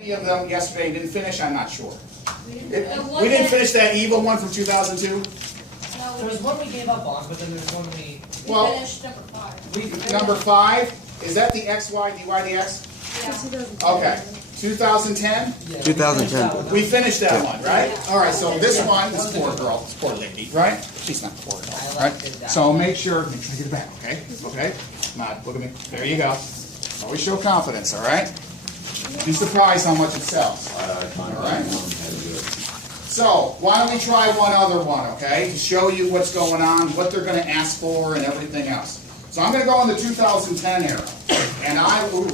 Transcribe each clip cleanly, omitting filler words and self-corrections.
Any of them yesterday didn't finish? I'm not sure. We didn't finish that evil one from 2002? There was one we gave up on, but then there's one we finished number 5. Number 5, is that the XY, dy, dx? Yeah. Okay. 2010? yeah, 2010. We finished that one, right? Alright, so this one, this poor girl, this poor lady, right? She's not poor at all, right? So make sure you get it back, okay? Okay? Come on, look at me. There you go. Always show confidence, alright? Be surprised how much it sells. Alright? So, why don't we try one other one, okay? To show you what's going on, what they're going to ask for, and everything else. So I'm going to go in the 2010 era. And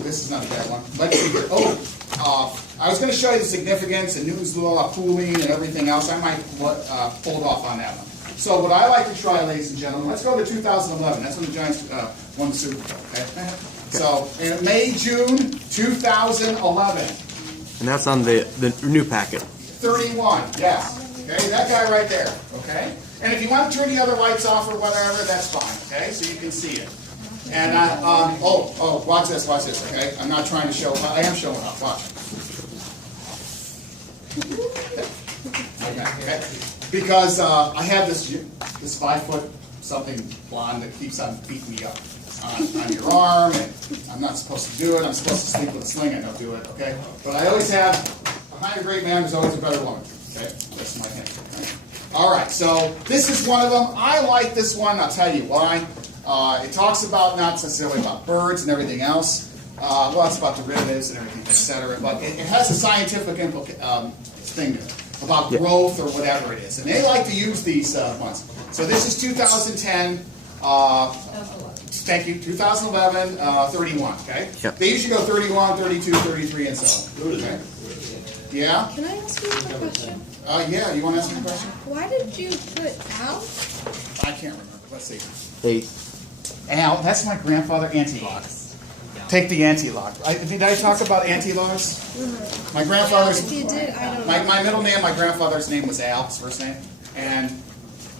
this is not a bad one. Let's see here. I was going to show you the significance and Newton's law of cooling and everything else. I might hold off on that one. So what I like to try, ladies and gentlemen, let's go to 2011. That's when the Giants won the Super Bowl, okay? So, in May, June 2011. And that's on the new packet. 31, yes. Okay, that guy right there, okay? And if you want to turn the other lights off or whatever, that's fine, okay? So you can see it. And, watch this, okay? I'm not trying to show, I am showing up, watch. Okay. Because I have this 5-foot something blonde that keeps on beating me up on your arm, and I'm not supposed to do it. I'm supposed to sleep with a sling and don't do it, okay? But I always have, behind a great man, there's always a better woman, okay? That's my thing. Okay? All right, so this is one of them. I like this one. I'll tell you why. It talks about, not necessarily about birds and everything else. Well, it's about derivatives and everything, etc. But it has a scientific thing to it, about growth or whatever it is. And they like to use these ones. So this is 2010. Thank you. 2011, 31, okay? Yep. They usually go 31, 32, 33, and so on. Okay. Yeah? Can I ask you a question? Yeah, you want to ask me a question? Why did you put Al? I can't remember. Let's see. 8. Al, that's my grandfather anti-lock. Take the anti-lock. Did I talk about anti-locks? My grandfather's... If you did, I don't know. My middle name, my grandfather's name was Al, his first name. And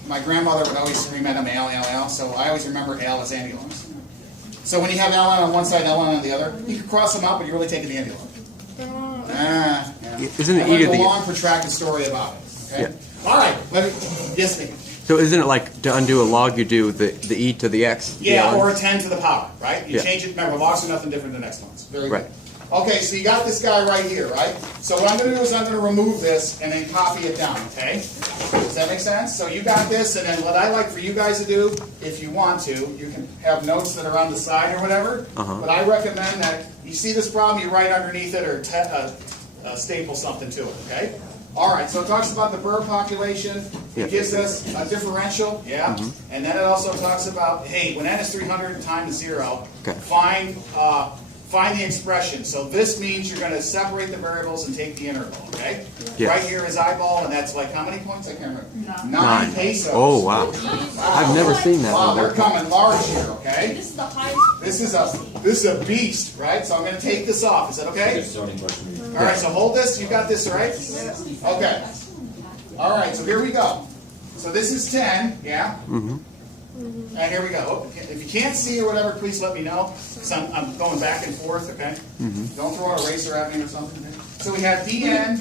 my grandmother would always scream at him, Al, Al, Al. So I always remember Al as anti-locks. So when you have Al on one side, Al on the other, you can cross them out, but you're really taking the anti-lock. Yeah. Isn't it I went either a long, protracted story about it. Okay? Yeah. All right. Yes, ma'am. So isn't it like to undo a log, you do the e to the x? Yeah, the or a 10 to the power, right? You Yeah. change it. Remember, logs are nothing different than exponents. Very Right. good. Okay, so you got this guy right here, right? So what I'm going to do is I'm going to remove this and then copy it down, okay? Does that make sense? So you got this, and then what I like for you guys to do, if you want to, you can have notes that are on the side or whatever. But I recommend that you see this problem, you write underneath it or staple something to it, okay? All right, so it talks about the bird population. It gives us a differential, and then it also talks about, hey, when n is 300 times 0, find the expression. So this means you're going to separate the variables and take the interval, okay? Yeah. Right here is eyeball, and that's like how many points? I can't remember. 9 pesos. Oh, wow. I've never seen that. Wow, they're coming large here, okay? This is the highest. This is a beast, right? So I'm going to take this off. Is that okay? All right, so hold this. You got this, all right? Okay. All right, so here we go. So this is 10, yeah? And here we go. If you can't see or whatever, please let me know. Because I'm going back and forth, okay? Don't throw an eraser at me or something. So we have dn,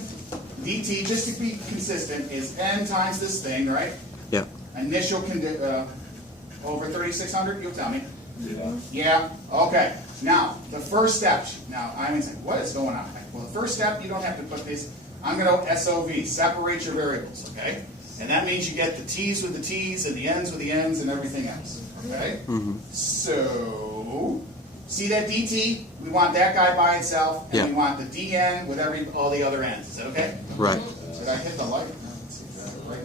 dt, just to be consistent, is n times this thing, right? Yeah. Initial over 3,600, you'll tell me. Yeah? Okay. Now, the first step. Now, I'm saying, what is going on? Well, the first step, you don't have to put this. I'm going to SOV, separate your variables, okay? And that means you get the t's with the t's and the n's with the n's and everything else, okay? So, see that dt? We want that guy by itself, and we want the dn with all the other n's. Is that okay? Right. Did I hit the light?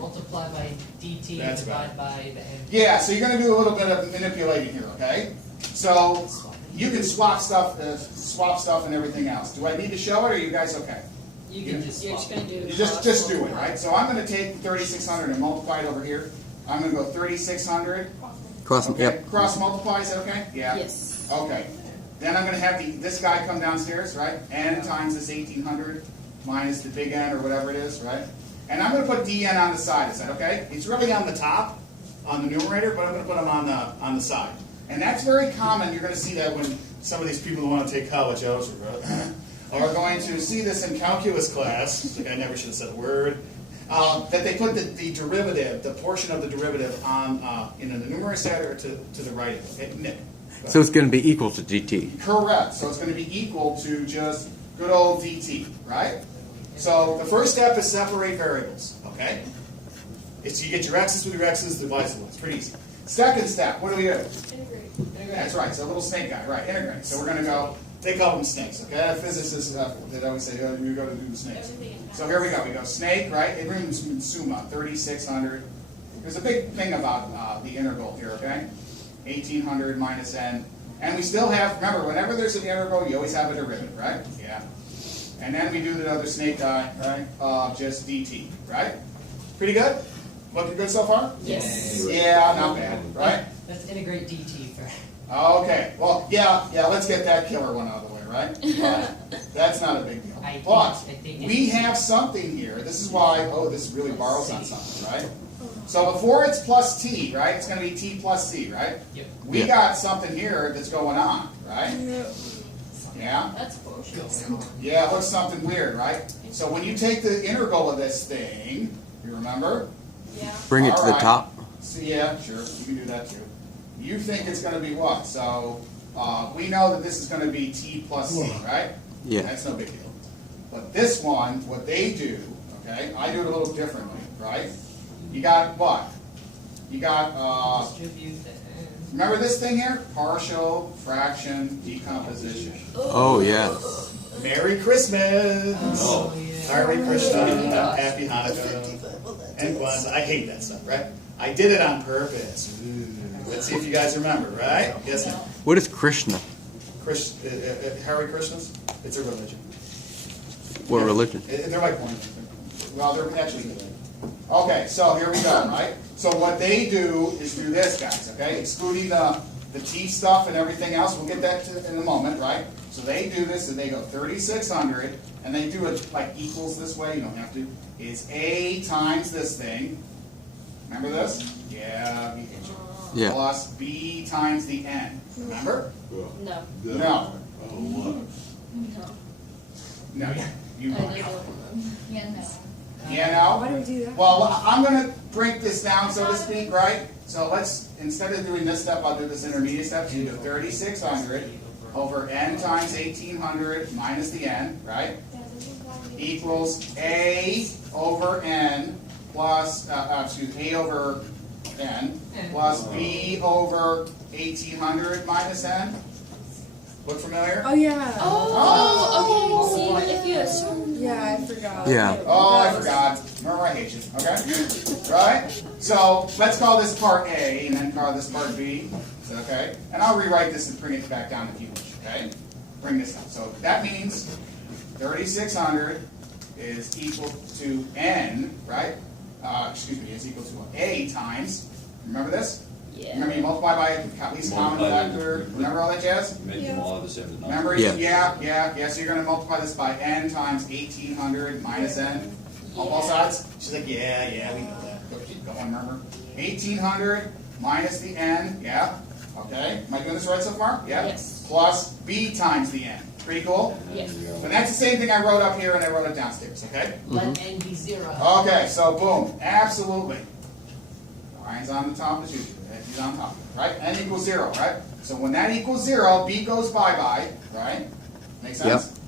multiply by dt That's divided by the n. Yeah, so you're going to do a little bit of manipulating here, okay? So you can swap stuff and everything else. Do I need to show it, or are you guys okay? You can just swap. You just do it, right? So I'm going to take 3,600 and multiply it over here. I'm going to go 3,600. Cross, Okay. Cross multiply, is that okay? Yeah. Yes. Okay. Then I'm going to have this guy come downstairs, right? N times this 1,800 minus the big N or whatever it is, right? And I'm going to put dn on the side. Is that okay? It's really on the top, on the numerator, but I'm going to put them on the side. And that's very common. You're going to see that when some of these people who want to take college algebra. are going to see this in calculus class, like I never should have said a word, that they put the derivative, the portion of the derivative on, in the numerator to the right of it. Okay, Nick. So it's going to be equal to dt. Correct. So it's going to be equal to just good old dt, right? So the first step is separate variables, okay? It's you get your x's with your x's, divide them. It's pretty easy. Second step, what do we do? Integrate. That's right. So a little snake guy, right? Integrate. So we're going to go. They call them snakes, okay? Physicists, they always say, oh, you got to do the snakes. So here we go. We go snake, right? It rings in summa, 3,600. There's a big thing about the integral here, okay? 1,800 minus n. And we still have, remember, whenever there's an integral, you always have a derivative, right? Yeah. And then we do the other snake guy, right? Just dt, right? Pretty good? Looking good so far? Yes. Yeah, not bad, right? Let's integrate dt first. Okay, well, yeah, let's get that killer one out of the way, right? That's not a big deal. But we have something here. This is why, this really borrows on something, right? So before it's plus t, right, it's going to be t plus c, right? Yep. We got something here that's going on, right? Yeah? That's bullshit. Yeah, it looks something weird, right? So when you take the integral of this thing, you remember? Yeah. Bring it to the Alright. top. So yeah, sure, you can do that too. You think it's going to be what? So we know that this is going to be t plus c, right? Yeah. That's no big deal. But this one, what they do, okay, I do it a little differently, right? You got what? You got, Distribute the remember this thing here? Partial fraction decomposition. Oh, yeah. Merry Christmas! Oh, yeah. Hare Krishna, Happy Hanukkah, and Kwanzaa. I hate that stuff, right? I did it on purpose. Ooh. Let's see if you guys remember, right? Yes, no? What is Krishna? Hare Krishnas? It's a religion. What religion? They're like one. Well, they're actually good. Okay, so here we go, right? So what they do is do this, guys, okay? Excluding the T stuff and everything else. We'll get that in a moment, right? So they do this, and they go 3,600, and they do it like equals this way. You don't have to. It's A times this thing. Remember this? Yeah. Yeah. Plus B times the N. Remember? No. No. No. No, you I know. didn't. Yeah, no. Yeah, Why do no? we do that? Well, I'm going to break this down, so to speak, right? So let's, instead of doing this step, I'll do this intermediate step. So you do 3,600 over n times 1,800 minus the n, right? Equals A over n plus, A over n plus B over 1,800 minus n. Look familiar? Oh yeah. Oh, okay. See, if you assume. Yeah, I forgot. Yeah. Oh, I forgot. Murmer, I hate you. Okay? Right? So let's call this part A and then call this part B. Is that okay? And I'll rewrite this and bring it back down if you wish. Okay? Bring this down. So that means 3,600 is equal to N, right? Is equal to A times. Remember this? Yeah. Remember you multiply by at least common factor. Remember all that jazz? Make them all the same denominator. Remember? Yeah. Yeah. So you're going to multiply this by n times 1,800 minus n on both sides. She's like, yeah, we know that. Go keep going, remember? 1,800 minus the n, yeah. Okay. Am I doing this right so far? Yeah. Yes. Plus b times the n. Pretty cool? Yes. But that's the same thing I wrote up here and I wrote it downstairs, okay? Let n be 0. Okay, so boom. Absolutely. Ryan's on the top as usual. He's on top, right? N equals 0, right? So when that equals 0, b goes bye-bye, right? Make sense? Yep.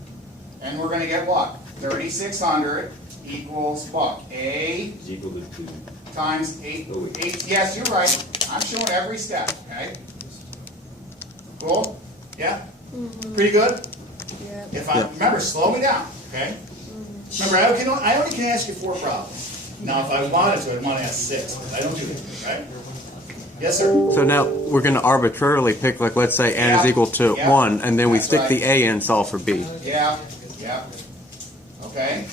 And we're going to get what? 3,600 equals what? A Is equal to 2. times 8. Oh, wait. 8. Yes, you're right. I'm showing every step, okay? Cool? Yeah? Pretty good? Yeah. If I remember, slow me down, okay? Remember, I only can ask you 4 problems. Now, if I wanted to, I'd want to ask 6, but I don't do that, right? Yes, sir? So now we're going to arbitrarily pick, like, let's say n is Yeah. equal to Yeah. 1, and then we That's stick right. the a in, solve for b. Yeah. Okay.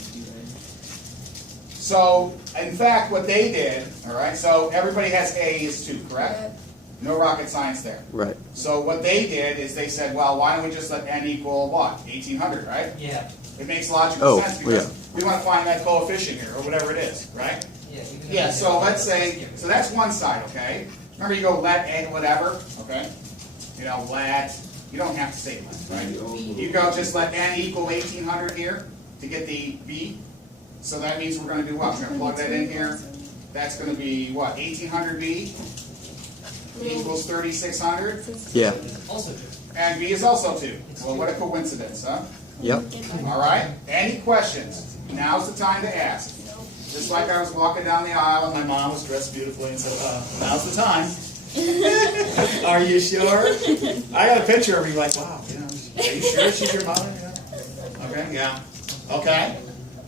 So, in fact, what they did, all right, so everybody has A is 2, correct? No rocket science there. Right. So what they did is they said, well, why don't we just let n equal what? 1,800, right? Yeah. It makes logical sense because yeah. we want to find that coefficient here, or whatever it is, right? Yeah. Yeah, so let's say, so that's one side, okay? Remember you go let n whatever, okay? You know, let You don't have to say length, right? You go just let n equal 1800 here to get the b. So that means we're going to do what? We're going to plug that in here. That's going to be what? 1800b equals 3600. Yeah. Also true. And b is also 2. Well, what a coincidence, huh? Yep. All right. Any questions? Now's the time to ask. Just like I was walking down the aisle and my mom was dressed beautifully and said, now's the time. Are you sure? I got a picture of you like, wow, you know, are you sure she's your mother? Yeah. Okay, yeah. Okay.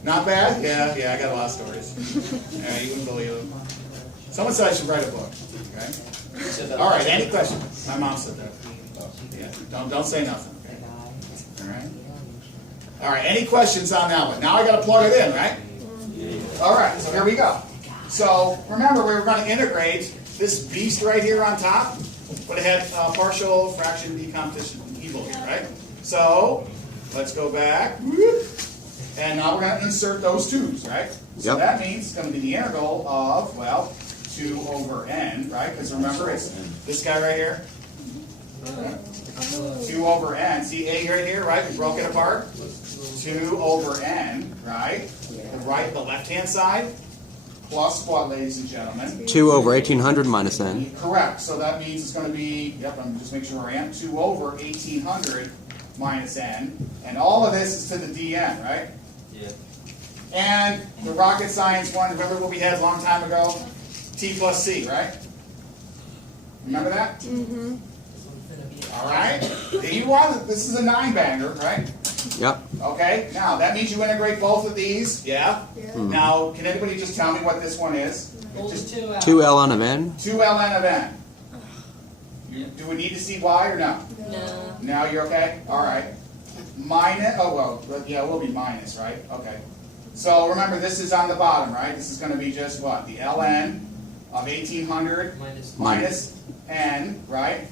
Not bad? Yeah, I got a lot of stories. Yeah, you wouldn't believe them. Someone said I should write a book. Okay. All right, any questions? My mom said that. Yeah, don't say nothing, okay? All right. All right, any questions on that one? Now I got to plug it in, right? All right, so here we go. So remember, we were going to integrate this beast right here on top, but it had partial fraction decomposition evil here, right? So let's go back. And now we're going to insert those 2's, right? So that means it's going to be the integral of, well, 2 over n, right? Because remember, it's this guy right here. 2 over n. See a right here, right? We broke it apart. 2 over n, right? The left-hand side, plus what, ladies and gentlemen? 2 over 1800 minus n. Correct. So that means it's going to be, yep, I'm just making sure I am, 2 over 1800 minus n. And all of this is to the dn, right? Yeah. And the rocket science one, remember what we had a long time ago? T plus c, right? Remember that? Mm-hmm. All right. You want, this is a 9-banger, right? Yep. Okay. Now, that means you integrate both of these, yeah? Yeah. Now, can anybody just tell me what this one is? Just 2 2 ln of n. 2 ln of n. Do we need to see y or no? No. Now you're okay? All right. Minus, oh, well, yeah, it will be minus, right? Okay. So remember, this is on the bottom, right? This is going to be just what? The ln of 1800 minus n, right?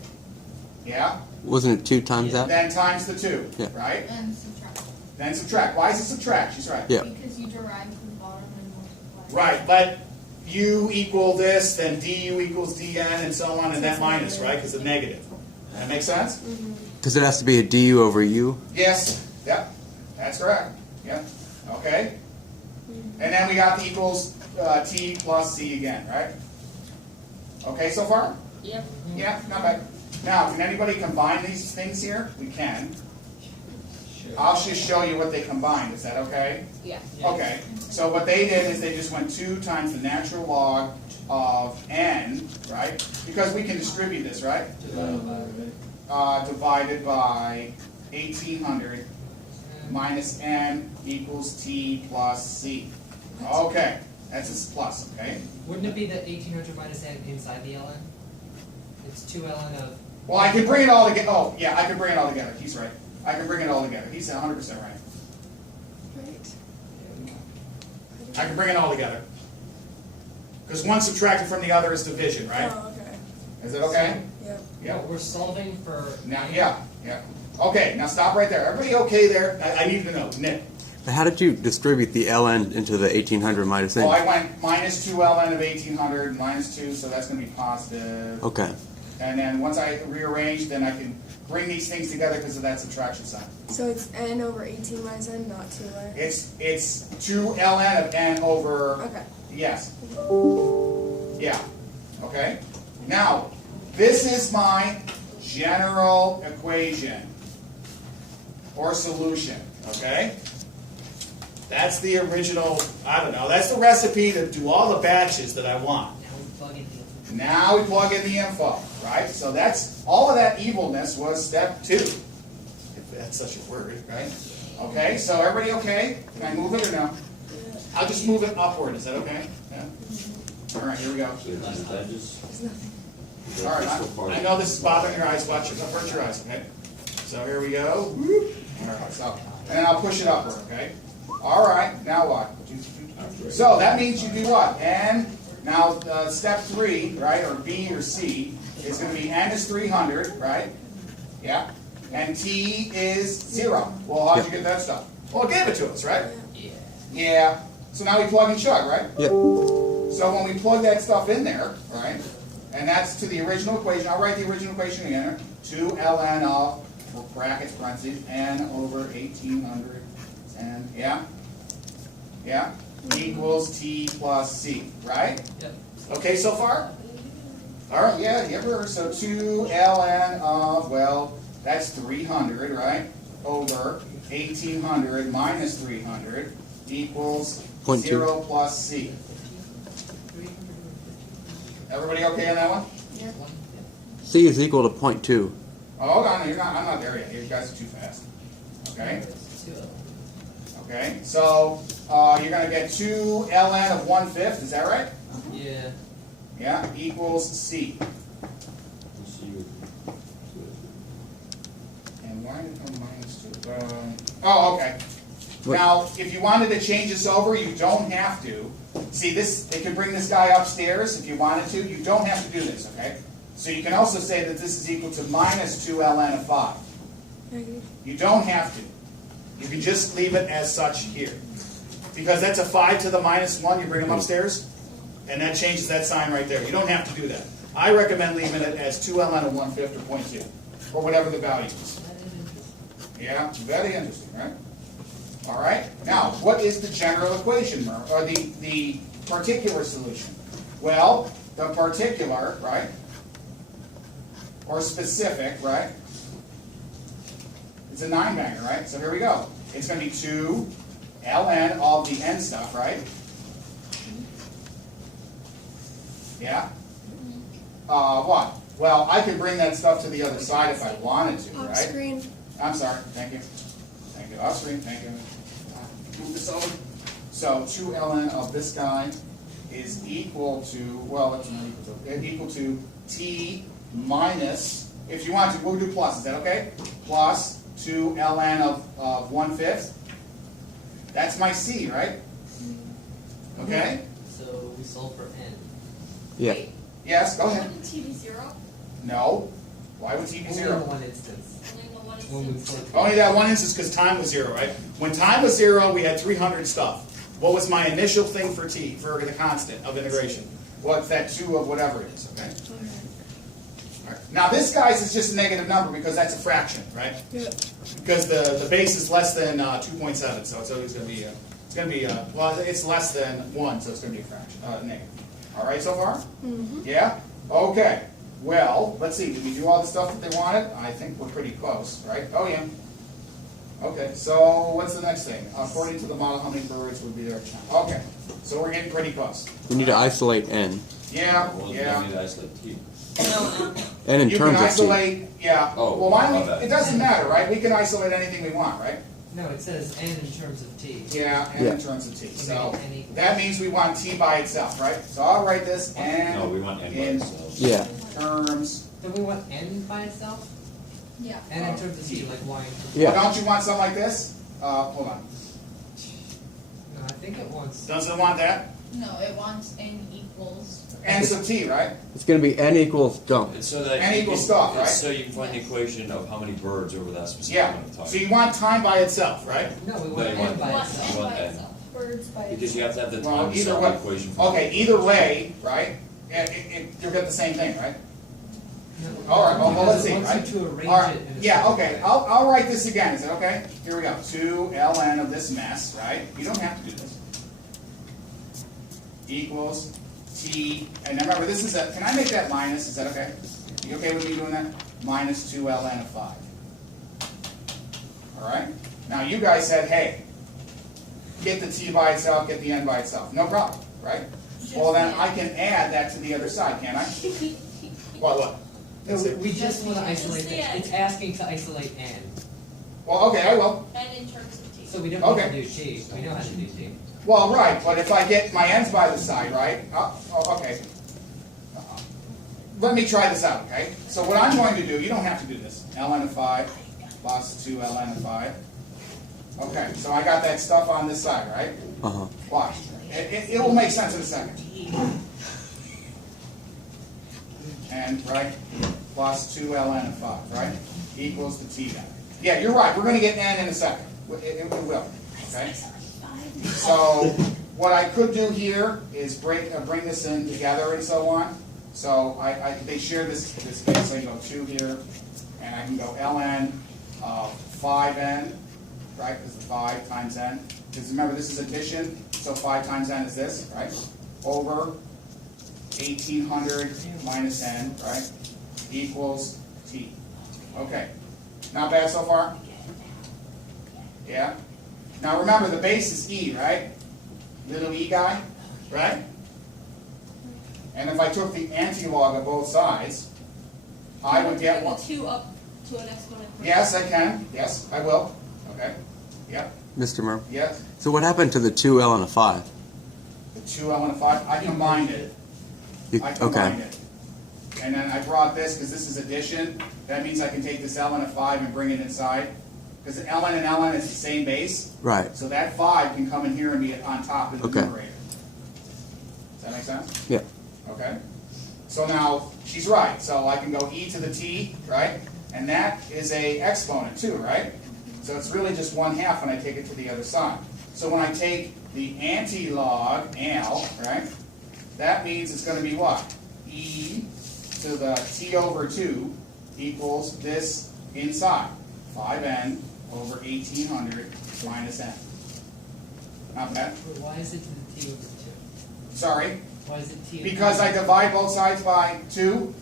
Yeah? Wasn't it 2 times that? Then times the 2, Yeah. right? And subtract. Then subtract. Why is it subtract? She's right. Yeah. Because you derive from the bottom and multiply. Right, but u equal this, then du equals dn, and so on, and that minus, right? Because it's negative. That make sense? Because it has to be a du over u. Yes. Yep. That's correct. Yep. Okay. And then we got the equals t plus c again, right? Okay so far? Yep. Yeah, not bad. Now, can anybody combine these things here? We can. I'll just show you what they combined. Is that okay? Yeah. Okay. So what they did is they just went 2 times the natural log of n, right? Because we can distribute this, right? Divided by 1800 minus n equals t plus c. Okay. That's a plus, okay? Wouldn't it be that 1800 minus n inside the ln? It's 2 ln of... Well, I can bring it all together. Oh, yeah, I can bring it all together. He's right. I can bring it all together. He's 100% right. Right. I can bring it all together. Because one subtracted from the other is division, right? Oh, okay. Is it okay? Yep. Yeah. We're solving for... Now, yeah. Okay, now stop right there. Everybody okay there? I need to know. Nick. But how did you distribute the ln into the 1800 minus n? Well, I went minus 2 ln of 1800 minus 2, so that's going to be positive. Okay. And then once I rearrange, then I can bring these things together because of that subtraction sign. So it's n over 18 minus n, not 2n? It's 2 ln of n over... Okay. Yes. Yeah. Okay. Now, this is my general equation or solution. Okay? That's the original, I don't know, that's the recipe to do all the batches that I want. Now we plug in the... Now we plug in the info, right? So that's, all of that evilness was step 2. If that's such a word, right? Okay, so everybody okay? Can I move it or no? I'll just move it upward, is that okay? Yeah? All right, here we go. All right, I know this is bothering your eyes. Watch it. I'll hurt your eyes, okay? So here we go. All right, so, and then I'll push it upward, okay? All right, now what? So that means you do what? N, now step 3, right, or B or C, is going to be N is 300, right? Yeah. And T is 0. Well, how'd you get that stuff? Well, it gave it to us, right? Yeah. Yeah. So now we plug and chug, right? Yep. So when we plug that stuff in there, right, and that's to the original equation, I'll write the original equation again, 2 ln of brackets, parentheses, n over 1800, and yeah, equals t plus c, right? Yep. Okay so far? All right, yeah, so 2 ln of, well, that's 300, right? Over 1800 minus 300 equals 0.2. 0 plus c. Everybody okay on that one? Yeah. C is equal to 0.2. Oh, hold on, I'm not there yet. You guys are too fast. Okay? Okay, so you're going to get 2 ln of 1/5, is that right? Yeah. Yeah, equals c. And why did it come minus 2? Oh, okay. What? Now, if you wanted to change this over, you don't have to. See, they could bring this guy upstairs if you wanted to. You don't have to do this, okay? So you can also say that this is equal to minus 2 ln of 5. You don't have to. You can just leave it as such here. Because that's a 5 to the minus 1, you bring them upstairs, and that changes that sign right there. You don't have to do that. I recommend leaving it as 2 ln of 1/5 or 0.2, or whatever the value is. Yeah, very interesting, right? All right. Now, what is the general equation, or the particular solution? Well, the particular, right, or specific, right, it's a 9-banger, right? So here we go. It's going to be 2 ln of the n stuff, right? Yeah? What? Well, I could bring that stuff to the other side if I wanted to, Off right? screen. I'm sorry. Thank you. Thank you. Off screen. Thank you. Move this over. So 2 ln of this guy is equal to, well, it's not equal to t minus, if you want to, we'll do plus. Is that okay? Plus 2 ln of 1/5. That's my c, right? Okay? So we solve for n. Yeah. Yes, go ahead. Wouldn't t be 0? No. Why would t be Only 0? in one instance. Only in the one When we instance. flip. Only that one instance because time was 0, right? When time was 0, we had 300 stuff. What was my initial thing for t, for the constant of integration? What's that 2 of whatever it is, okay? All right. Now this, guys, is just a negative number because that's a fraction, right? Yeah. Because the base is less than 2.7, so it's always going to be, well, it's less than 1, so it's going to be a fraction, negative. All right so far? Mm-hmm. Yeah? Okay. Well, let's see. Did we do all the stuff that they wanted? I think we're pretty close, right? Oh, yeah. Okay, so what's the next thing? According to the model, how many birds would be there? Okay, so we're getting pretty close. We need to isolate n. Yeah, Well, yeah. I need to isolate T. N in You can terms of T. isolate, yeah. Oh, Well, why don't my we, bad. it doesn't matter, right? We can isolate anything we want, right? No, it says n in terms of t. Yeah, and Yeah. in terms of t. So So make n equal. that means we want t by itself, right? So I'll write this No, we and want N by in itself. Yeah. terms. Then we want n by itself? Yeah. n in terms of t, like y in terms of Yeah. Don't you want something like this? Hold on. No, I think it wants. Doesn't it want that? No, it wants n equals. And sub t, right? It's going to be n equals dump. It's so that N you equals can- stuff, right? it's so you can find the equation of how many birds over that specific Yeah. amount of time. So you want time by itself, right? No, we No, want you n want- by Want itself. You want by n. itself. Birds by Because you have to have the Well, time to either solve way. the equation. Okay, either way, right? You'll get the same thing, right? No, All right, well, let's see, It wants right? you to arrange All right, it in a yeah, certain okay. way. I'll write this again. Is it okay? Here we go. 2 ln of this mess, right? You don't have to do this. Equals t, and now remember, this is a, can I make that minus? Is that okay? You okay with me doing that? Minus 2 ln of 5. All right? Now, you guys said, hey, get the t by itself, get the n by itself. No problem, right? Well, then I can add that to the other side, can't I? What? No, That's it. we just want to isolate Just it. the n. It's asking to isolate n. Well, okay, I will. n in terms of t. So we don't Okay. need to do t. We know how to do t. Well, right, but if I get my ends by the side, right? Okay. Let me try this out, okay? So what I'm going to do, you don't have to do this. ln of 5 plus 2 ln of 5. Okay, so I got that stuff on this side, right? Uh-huh. Watch. It will make sense in a second. And, right, plus 2 ln of 5, right? Equals the t then. Yeah, you're right. We're going to get n in a second. It will, okay? So what I could do here is bring this in together and so on. So they share this case. So I go 2 here, and I can go ln of 5n, right? Because the 5 times n. Because remember, this is addition, so 5 times n is this, right? Over 1800 minus n, right? Equals t. Okay. Not bad so far? Yeah? Now remember, the base is e, right? Little e guy, right? And if I took the antilog of both sides, I would get one. 2 up to an exponent. Yes, I can. Yes, I will. Okay. Yep. Mr. Murmer. Yes. So what happened to the 2L and a 5? The 2L and a 5. I combined it. I Okay. combined it. And then I brought this because this is addition. That means I can take this L and a 5 and bring it inside. Because ln and ln is the same base. Right. So that 5 can come in here and be on top of the Okay. numerator. Does that make sense? Yeah. Okay. So now she's right. So I can go e to the t, right? And that is a exponent too, right? So it's really just 1/2 when I take it to the other side. So when I take the anti-log L, right? That means it's going to be what? E to the t over 2 equals this inside. 5n over 1800 minus n. Not bad. But why is it to the t over 2? Sorry. Why is it t? Because I divide both sides by 2.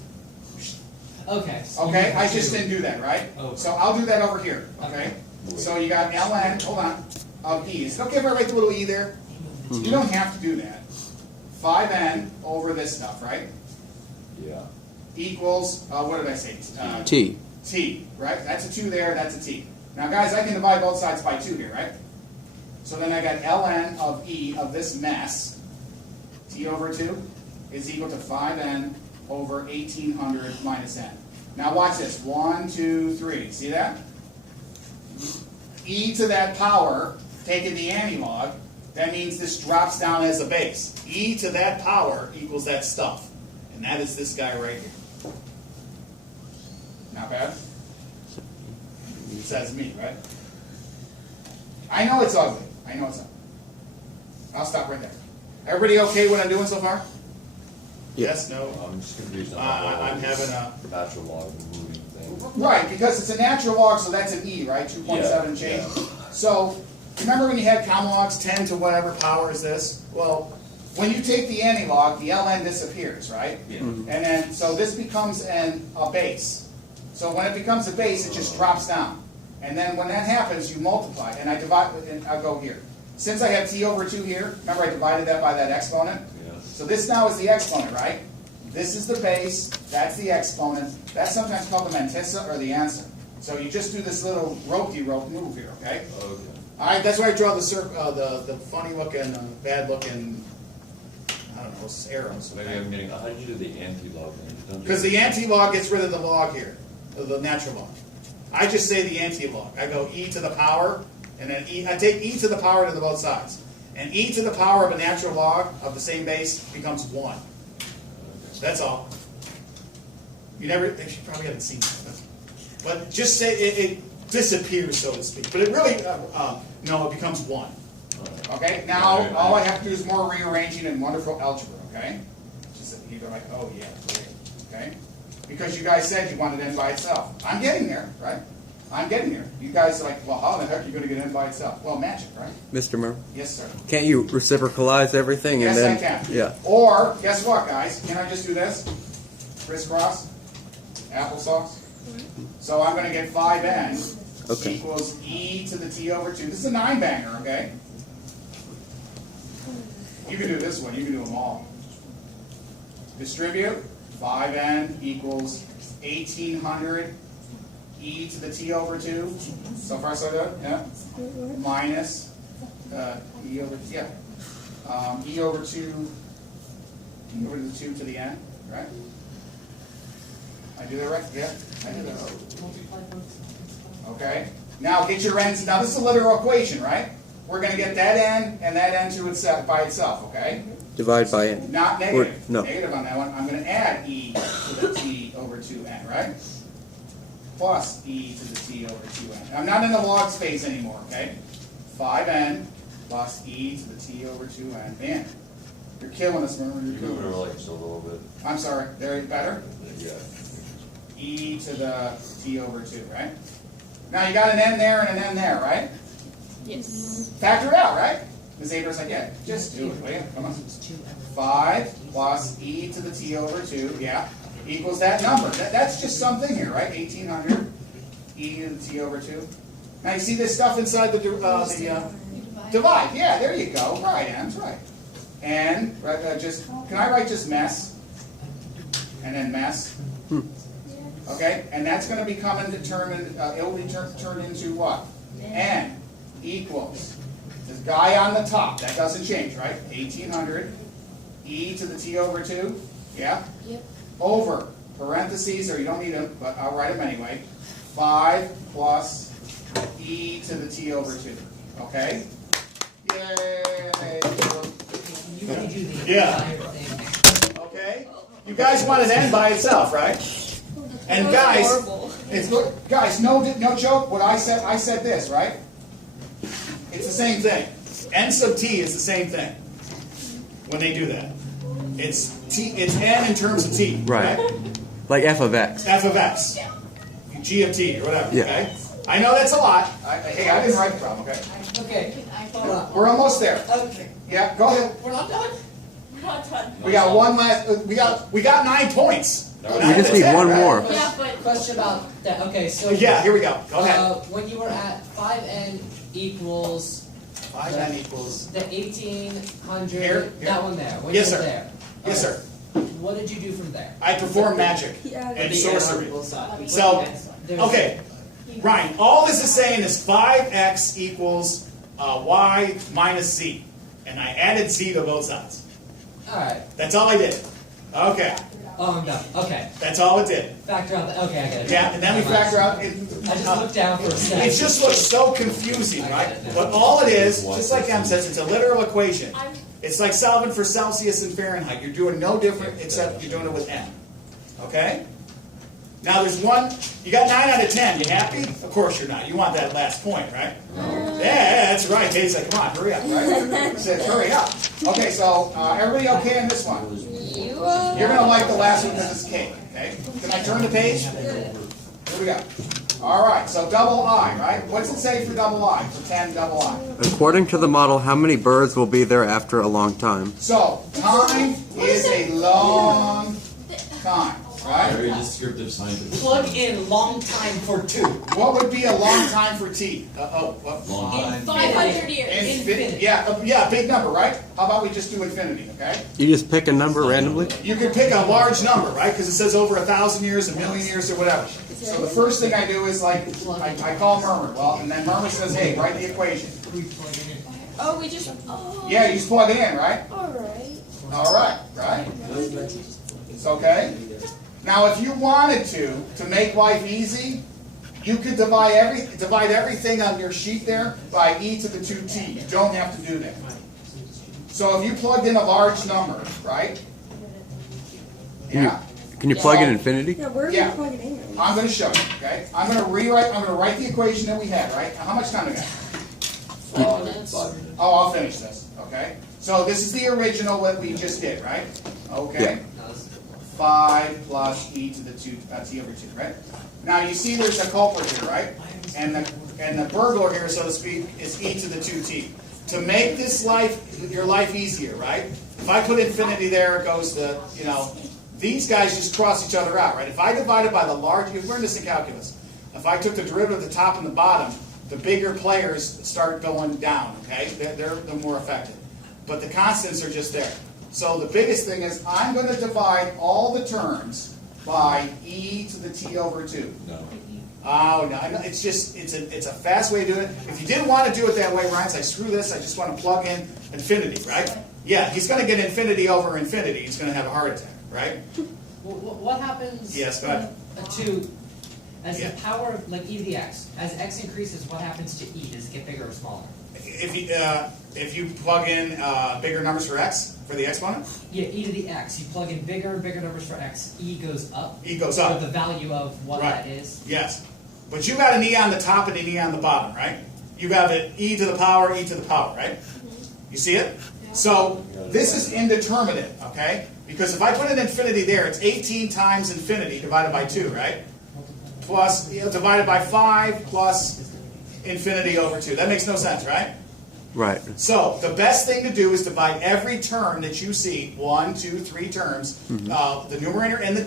Okay. So you Okay, do I the just 2. didn't do that, right? Okay. So I'll do that over here, okay? So you got ln, hold on, of e. Is it okay if I write the little e there? You don't have to do that. 5n over this stuff, right? Yeah. Equals, what did I say? T. T, right? That's a 2 there, that's a t. Now guys, I can divide both sides by 2 here, right? So then I got ln of e of this mess, t over 2, is equal to 5n over 1800 minus n. Now watch this, 1, 2, 3, see that? E to that power, taking the antilog, that means this drops down as a base. E to that power equals that stuff. And that is this guy right here. Not bad? It says me, right? I know it's ugly. I know it's ugly. I'll stop right there. Everybody okay what I'm doing so far? Yes, no? I'm just confused on I'm having a... natural log moving thing. Right, because it's a natural log, so that's an E, right? 2.7 change. Yeah. So, remember when you had common logs, 10 to whatever power is this? Well, when you take the antilog, the ln disappears, right? Yeah. And then, so this becomes a base. So when it becomes a base, it just drops down. And then when that happens, you multiply, and I divide, and I'll go here. Since I have t over 2 here, remember I divided that by that exponent? Yeah. So this now is the exponent, right? This is the base, that's the exponent. That's sometimes called the mantissa or the answer. So you just do this little ropey-rope move here, okay? Okay. All right, that's why I draw the funny-looking, bad-looking, I don't know, it's arrows. Maybe I'm getting, how did you do the anti-log thing? Because the anti-log gets rid of the log here, the natural log. I just say the anti-log. I go e to the power, and then I take e to the power to the both sides. And e to the power of a natural log of the same base becomes 1. That's all. You probably haven't seen that. But just say it disappears, so to speak. But it really, no, it becomes 1. Okay? Now, all I have to do is more rearranging in wonderful algebra, okay? Just you go like, oh yeah, great. Okay? Because you guys said you wanted n by itself. I'm getting there, right? I'm getting there. You guys are like, well, how the heck are you going to get n by itself? Well, magic, right? Mr. Murmer. Yes, sir. Can't you reciprocalize everything and Yes, then? I can. Yeah. Or, guess what, guys? Can I just do this? Crisscross? Applesauce? So I'm going to get 5n Okay. equals e to the t over 2. This is a 9-banger, okay? You can do this one. You can do them all. Distribute. 5n equals 1800 e to the t over 2. So far, so good? Yeah? Minus e over, yeah. E over 2, e over the 2 to the n, right? I do that right? Yeah, I do that. Okay. Now get your n's. Now this is a literal equation, right? We're going to get that n and that n to itself by itself, okay? Divide by n. Not negative. No. Negative on that one. I'm going to add e to the t over 2n, right? Plus e to the t over 2n. I'm not in the log space anymore, okay? 5n plus e to the t over 2n. Man, you're killing us, Murmer. You You're moving killing it us. like just a little bit. I'm sorry. There, better? Yeah. E to the t over 2, right? Now you got an n there and an n there, right? Yes. Factor it out, right? Ms. Abrams, like, yeah, just do it, will you? Come on. 5 plus e to the t over 2, yeah, equals that number. That's just something here, right? 1800 e to the t over 2. Now you see this stuff inside the divide. Yeah, there you go. Right, M's right. And can I write just mess? And then mess? Okay, and that's going to become determined, it will be turned into what? N equals this guy on the top. That doesn't change, right? 1800 e to the t over 2. Yeah? Yep. Over parentheses, or you don't need them, but I'll write them anyway. 5 plus e to the t over 2. Okay? Yay! You can do the Yeah. entire thing. Okay? You guys want an n by itself, right? And guys, it's good. Guys, no joke. What I said this, right? It's the same thing. N sub t is the same thing when they do that. It's n in terms of t, Right. Like f of x. F of x, g of t, or whatever. Yeah. Okay. I know that's a lot. Hey, I didn't write the problem. Okay. Okay, hold on. We're almost there. Okay, Yeah. Go ahead. we're not done. We're not done. We got one last. We got 9 points. We just need one more. Yeah, but Question about that. Okay, so Yeah. Here we go. Go ahead. when you were at 5n equals 5n equals. the 1800, Here. that one there. When Yes, you were sir. there. Yes, sir. What did you do from there? I perform magic Yeah. and The arrow sorcery. on both sides. So, There's- okay, Ryan, all this is saying is 5x equals y minus z. And I added z to both sides. All right. That's all I did. Okay, Oh, I'm done. Okay. that's all it did. Factor out the. Okay, I get it. Yeah, and then we factor out. I just looked down for a second. It just looks so confusing, right? But all it is, just like Em says, it's a literal equation. It's like solving for Celsius and Fahrenheit. You're doing no different except you're doing it with n. Okay? Now there's one, you got 9 out of 10. You happy? Of course you're not. You want that last point, right? Yeah, that's right. Dave's like, come on, hurry up, right? He said, hurry up. Okay, so everybody okay in this one? You're going to like the last one because it's cake, okay? Can I turn the page? Here we go. All right, so double I, right? What's it say for double I? Pretend double I. According to the model, how many birds will be there after a long time? So, time is a long time, right? Very descriptive scientific. Plug in long time for 2. What would be a long time for t? What? Long time. 500 years. Infinity. Yeah, big number, right? How about we just do infinity, okay? You just pick a number randomly? You can pick a large number, right? Because it says over 1,000 years, 1,000,000 years, or whatever. So the first thing I do is like, I call Murmer. Well, and then Murmer says, hey, write the equation. Oh, we just. Oh. Yeah, you just plug it in, right? Alright. All right, right? It's okay. Now, if you wanted to make life easy, you could divide everything on your sheet there by e to the 2t. You don't have to do that. So if you plugged in a large number, right? Yeah. Can you plug in infinity? Yeah, where are Yeah. you plugging in? I'm going to show you, okay? I'm going to write the equation that we had, right? How much time do we got? 5 minutes. Oh, I'll finish this, okay? So this is the original that we just did, right? Okay. 5 plus e to the t over 2, right? Now you see there's a culprit here, right? And the burglar here, so to speak, is e to the 2t. To make this your life easier, right? If I put infinity there, it goes to, these guys just cross each other out, right? If I divided by the large, you've learned this in calculus. If I took the derivative of the top and the bottom, the bigger players start going down, okay? They're more effective. But the constants are just there. So the biggest thing is I'm going to divide all the terms by e to the t over 2. No. Oh, no, it's a fast way to do it. If you didn't want to do it that way, Ryan's like, screw this, I just want to plug in infinity, right? Yeah, he's going to get infinity over infinity. He's going to have a heart attack, right? What happens? Yes, go ahead. As the power of e to the x, as x increases, what happens to e? Does it get bigger or smaller? If you plug in bigger numbers for x, for the exponent? Yeah, e to the x. You plug in bigger and bigger numbers for x, e goes up. E goes So up. the value of what Right. that is. Yes. But you got an e on the top and an e on the bottom, right? You have an e to the power, right? You see it? So this is indeterminate, okay? Because if I put an infinity there, it's 18 times infinity divided by 2, right? plus, divided by 5 plus infinity over 2. That makes no sense, right? Right. So the best thing to do is divide every term that you see, 1, 2, 3 terms, the numerator and the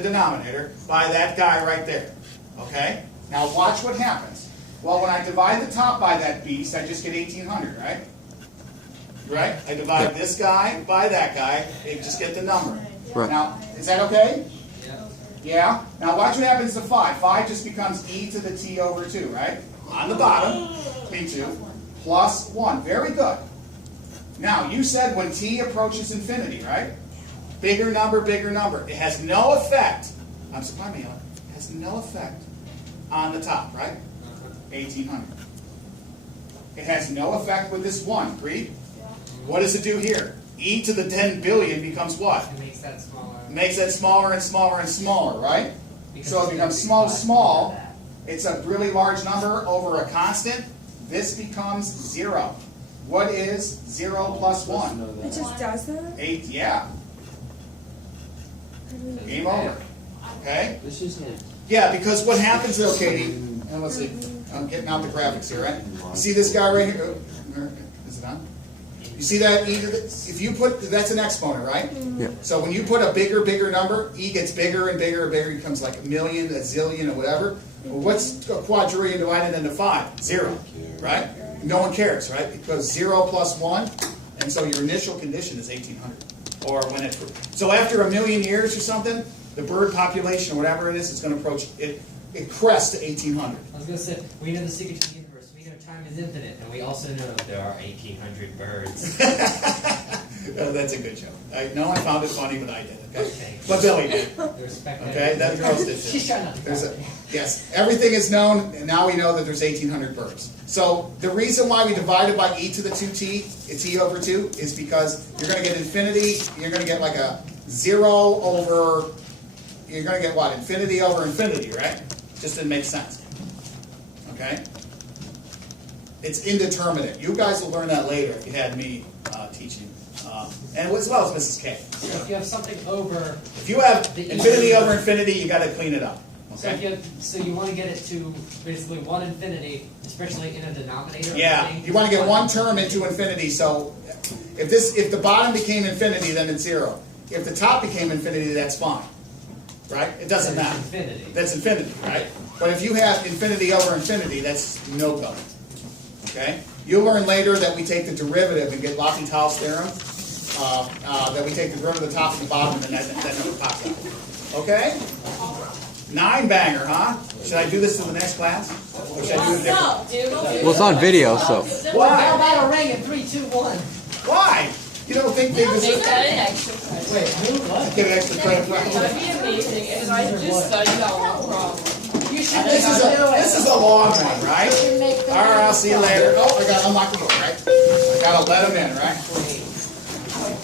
denominator, by that guy right there. Okay? Now watch what happens. Well, when I divide the top by that beast, I just get 1800, right? Right? I divide this guy by that guy, I just get the number. Right. Now, is that okay? Yeah. Yeah? Now watch what happens to 5. 5 just becomes e to the t over 2, right? On the bottom, p2, plus 1. Very good. Now, you said when t approaches infinity, right? Bigger number, bigger number. It has no effect. I'm surprised, it has no effect on the top, right? 1800. It has no effect with this 1. Agreed? What does it do here? E to the 10 billion becomes what? It makes that smaller. Makes that smaller and smaller and smaller, right? Because So it it's becomes gonna small, be small. that. It's a really large number over a constant. This becomes 0. What is 0 plus 1? It just does that? 8, yeah. Game over. Okay? This is it. Yeah, because what happens though, Katie, and let's see, I'm getting out the graphics here, right? You see this guy right here? Is it on? You see that e to the, if you put, that's an exponent, right? Yeah. So when you put a bigger number, e gets bigger and bigger and bigger, it becomes like a million, a zillion, or whatever. Well, what's a quadrillion divided into 5? 0, right? No one cares, right? Because 0 plus 1, and so your initial condition is 1800. Or when it, so after a million years or something, the bird population or whatever it is going to approach, it crests to 1800. I was gonna say, we know the secret to the universe. We know time is infinite, and we also know there are 1,800 birds. Oh, that's a good joke. No one found it funny, but I did. Okay, Okay. but Billy did. They're spectators. Okay, that girl's did too. She's trying not to There's cry. yes, everything is known, and now we know that there's 1,800 birds. So the reason why we divided by e to the 2t, it's e over 2, is because you're going to get infinity, you're going to get like a 0 over, you're going to get what? Infinity over infinity, right? Just didn't make sense. Okay? It's indeterminate. You guys will learn that later if you had me teaching. And as well as Mrs. K. So if you have something over, If you have infinity over infinity, you got to clean it up. so if Okay? you have, so you want to get it to basically 1 infinity, especially in a denominator. of Yeah, thing, you want to get one term infinity. into infinity. So if the bottom became infinity, then it's 0. If the top became infinity, that's fine, right? It doesn't Then matter. it's infinity. That's infinity, right? But if you have infinity over infinity, that's no go. Okay? You'll learn later that we take the derivative and get L'Hopital's theorem. That we take the derivative of the top and the bottom, and that number pops out. Okay? 9 banger, huh? Should I do this in the next class? Or should I do it different? No, dude. Well, it's on video, so. Why? How about a ring in 3, 2, 1? Why? You don't think they Make deserve that an extra credit. Wait, who? What? get an extra credit for That'd that? be amazing if I just studied that one problem. You should This is a long one, right? All right, I'll see you later. Oh, I got to unlock the door, right? I got to let them in, right?